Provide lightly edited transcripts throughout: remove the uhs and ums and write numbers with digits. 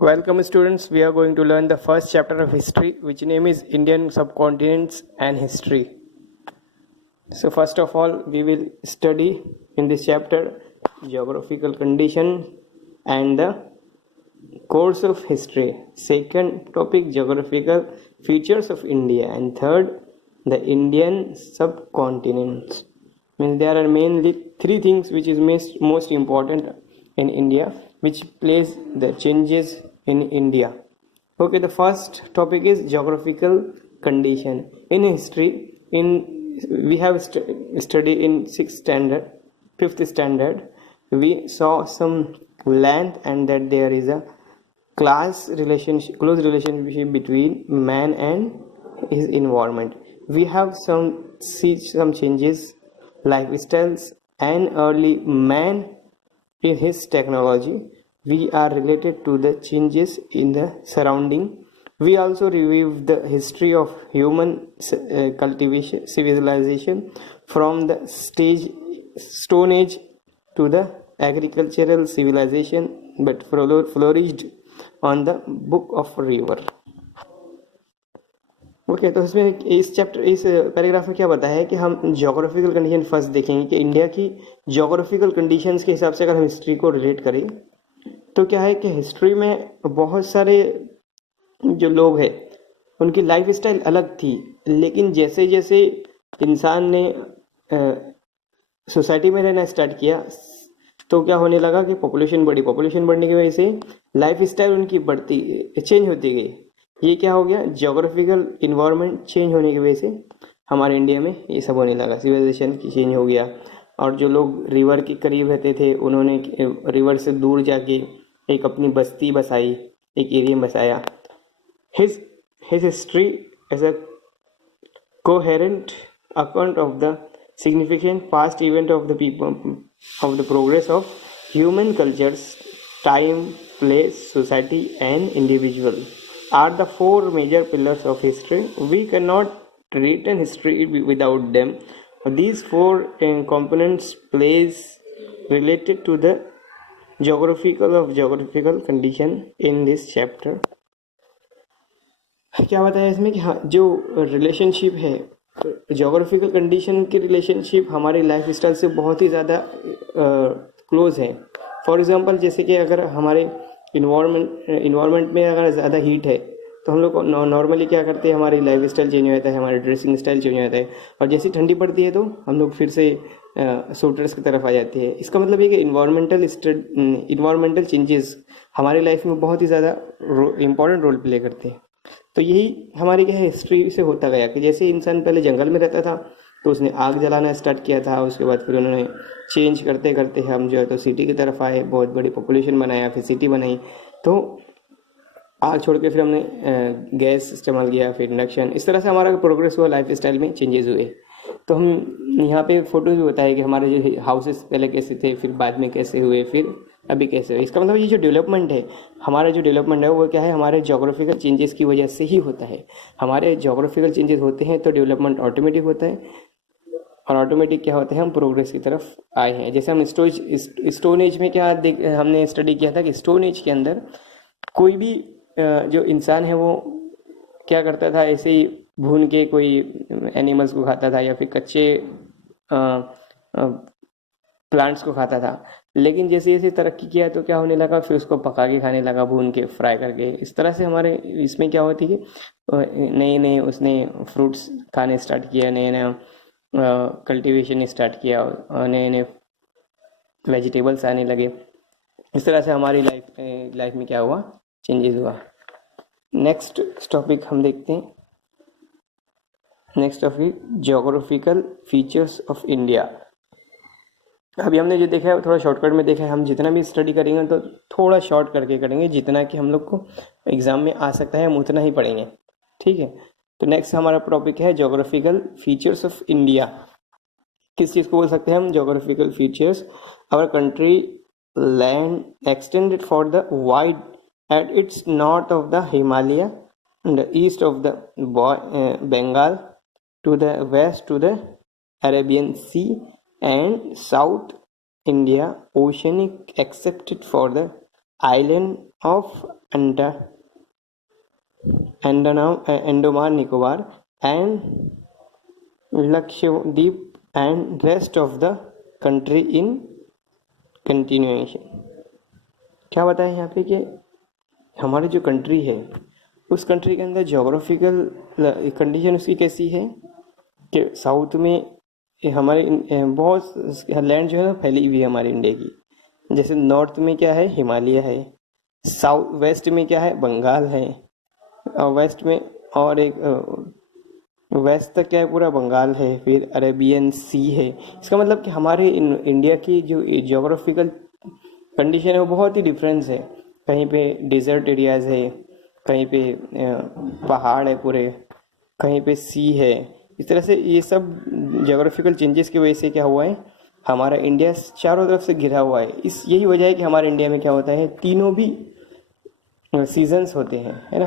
Welcome students, we are going to learn the first chapter of history which name is Indian subcontinents and history. So first of all we will study in this chapter geographical condition and the course of history. Second topic geographical features of India, and third the Indian subcontinents. Means there are mainly three things which is most important in India, which plays the changes in India. Okay, the first topic is geographical condition. In history, we have studied in 6th standard, 5th standard, we saw some length and that there is a close relationship between man and his environment. We have some changes, lifestyles, and early man in his technology. We are related to the changes in the surrounding. We also review the history of human cultivation civilization from the Stone Age to the agricultural civilization, but flourished on the book of river. Okay तो इसमें इस paragraph में क्या बताया है कि हम geographical condition first देखेंगे कि इंडिया की ज्योग्राफिकल कंडीशंस के हिसाब से अगर हम हिस्ट्री को रिलेट करें तो क्या है कि हिस्ट्री में बहुत सारे जो लोग हैं उनकी लाइफ स्टाइल अलग थी, लेकिन जैसे जैसे इंसान ने सोसाइटी में रहना स्टार्ट किया तो क्या होने लगा कि पॉपुलेशन बढ़ने की वजह से लाइफ स्टाइल उनकी चेंज होती गई. ये क्या हो गया, ज्योग्राफिकल इन्वायरमेंट चेंज होने की वजह से हमारे इंडिया में ये सब होने लगा, सिविलाइजेशन की चेंज हो गया. और जो लोग रिवर के करीब रहते थे उन्होंने रिवर से दूर जाके एक अपनी बस्ती बसाई, एक एरिया बसाया. His history as a coherent account of the significant past event of the people of the progress of human cultures, time, place, society and individual are the four major pillars of history. We cannot written history without them. These four components plays related to the geographical condition in this chapter. क्या बताया इसमें कि हाँ जो relationship है geographical condition की relationship हमारी life style से बहुत ही ज़्यादा क्लोज है. फॉर एग्जांपल जैसे कि अगर हमारे इन्वायरमेंट में अगर ज़्यादा हीट है तो हम लोग नॉर्मली क्या करते हैं, हमारी लाइफ स्टाइल चेंज हो जाता है, हमारी ड्रेसिंग स्टाइल चेंज हो जाता है. और जैसी ठंडी पड़ती है तो हम लोग फिर से सूटर्स की तरफ आ जाते हैं. इसका मतलब ये कि इन्वायरमेंटल चेंजेस हमारी लाइफ में बहुत ही ज़्यादा इम्पोर्टेंट रोल प्ले करते हैं. तो यही हमारी क्या है हिस्ट्री से होता गया कि जैसे इंसान पहले जंगल में रहता था तो उसने आग जलाना स्टार्ट किया था, उसके बाद फिर उन्होंने चेंज करते करते हम जो है तो सिटी की तरफ आए, बहुत बड़ी पॉपुलेशन बनाया, फिर सिटी बनाई, तो आग छोड़ के फिर हमने गैस इस्तेमाल किया, फिर इंडक्शन. इस तरह से हमारा प्रोग्रेस हुआ, लाइफ स्टाइल में चेंजेस हुए. तो हम यहाँ पे फोटोज भी बताया कि हमारे जो हाउसेस पहले कैसे थे, फिर बाद में कैसे हुए, फिर अभी कैसे हुए. इसका मतलब ये जो डेवलपमेंट है, हमारा जो डेवलपमेंट है वो क्या है, हमारे ज्योग्राफिकल चेंजेस की वजह से ही होता है. हमारे ज्योग्राफिकल चेंजेस होते हैं तो डेवलपमेंट ऑटोमेटिक होता है, और ऑटोमेटिक क्या होता है, हम प्रोग्रेस की तरफ आए हैं. जैसे हम स्टोन एज में क्या हमने स्टडी किया था कि स्टोन एज के अंदर कोई भी जो इंसान है वो क्या करता था, ऐसे ही भून के कोई एनिमल्स को खाता था या फिर कच्चे प्लांट्स को खाता था. लेकिन जैसे जैसे तरक्की किया तो क्या होने लगा, फिर उसको पका के खाने लगा, भून के, फ्राई करके. इस तरह से हमारे इसमें क्या होती है, नए नए उसने फ्रूट्स खाने स्टार्ट किया, नए नया कल्टीवेशन स्टार्ट किया, नए नए वेजिटेबल्स आने लगे. इस तरह से हमारी लाइफ में क्या हुआ, चेंजेस हुआ. नेक्स्ट टॉपिक हम देखते हैं. Next topic geographical features of India. अभी हमने जो देखा है थोड़ा शॉर्टकट में देखा है. हम जितना भी स्टडी करेंगे तो थोड़ा शॉर्ट करके करेंगे, जितना कि हम लोग को एग्जाम में आ सकता है हम उतना ही पढ़ेंगे, ठीक है. तो नेक्स्ट हमारा टॉपिक है ज्योग्राफिकल फीचर्स ऑफ इंडिया. किस चीज़ को बोल सकते हैं हम, geographical features. Our country land extended for the wide at its north of the Himalaya and the east of the Bengal, to the west to the Arabian Sea and South India Oceanic, except for the island of अंडा Andaman Nicobar and Lakshadweep and rest of the country in continuation. क्या बताएं यहाँ पे कि हमारी जो country है उस कंट्री के अंदर जोग्राफिकल कंडीशन उसकी कैसी है कि साउथ में हमारे बहुत लैंड जो है फैली हुई है हमारे इंडिया की। जैसे नॉर्थ में क्या है, हिमालय है, साउथ वेस्ट में क्या है, बंगाल है, और वेस्ट में और एक वेस्ट तक क्या है, पूरा बंगाल है, फिर अरेबियन सी है। इसका मतलब कि हमारे इंडिया की जो जोग्राफिकल कंडीशन है वो बहुत ही डिफरेंस है। कहीं पे डिज़र्ट एरियाज है, कहीं पे पहाड़ है पूरे, कहीं पे सी है। इस तरह से ये सब जोग्राफिकल चेंजेस की वजह से क्या हुआ है, हमारा इंडिया चारों तरफ से घिरा हुआ है। इस यही वजह है कि हमारे इंडिया में क्या होता है, तीनों भी सीजन्स होते हैं, है ना।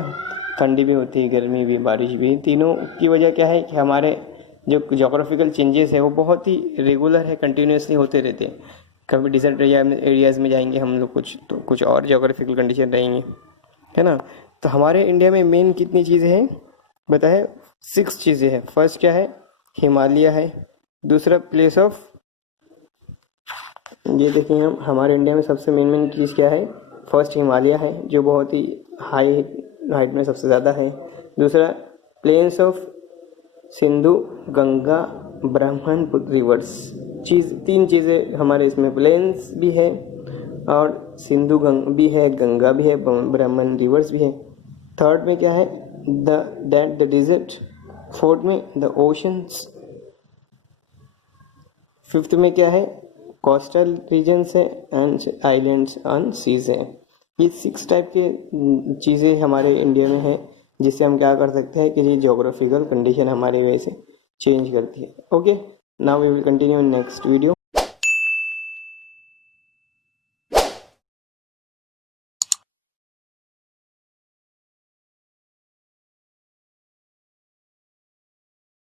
ठंडी भी होती है, गर्मी भी, बारिश भी। तीनों की वजह क्या है कि हमारे जो जोग्राफिकल चेंजेस है वो बहुत ही रेगुलर है, कंटिन्यूसली होते रहते हैं। कभी डिजर्ट एरियाज़ में जाएंगे हम लोग तो कुछ और जोग्राफिकल कंडीशन रहेंगे, है ना। तो हमारे इंडिया में मेन कितनी चीज़ें हैं बताए, 6 चीज़ें हैं। फर्स्ट क्या है, हिमालय है। दूसरा प्लेस ऑफ, ये देखिए हम हमारे इंडिया में सबसे मेन चीज़ क्या है, फर्स्ट हिमालय है जो बहुत ही हाइट में सबसे ज़्यादा है। दूसरा plains of Sindhu Ganga Brahmaputra rivers. 3 चीज़ें हमारे इसमें, प्लेन्स भी है और सिंधु भी है, गंगा भी है, ब्रह्मन रिवर्स भी है। थर्ड में क्या है, द डिजर्ट। फोर्थ में द ओशंस। फिफ्थ में क्या है, कोस्टल रीजन्स है एंड आइलैंड्स एंड सीज है। ये 6 टाइप के चीज़ें हमारे इंडिया में है, जिससे हम क्या कर सकते हैं कि ये जोग्राफिकल कंडीशन हमारे वजह से चेंज करती है। Okay, now we will continue in next video.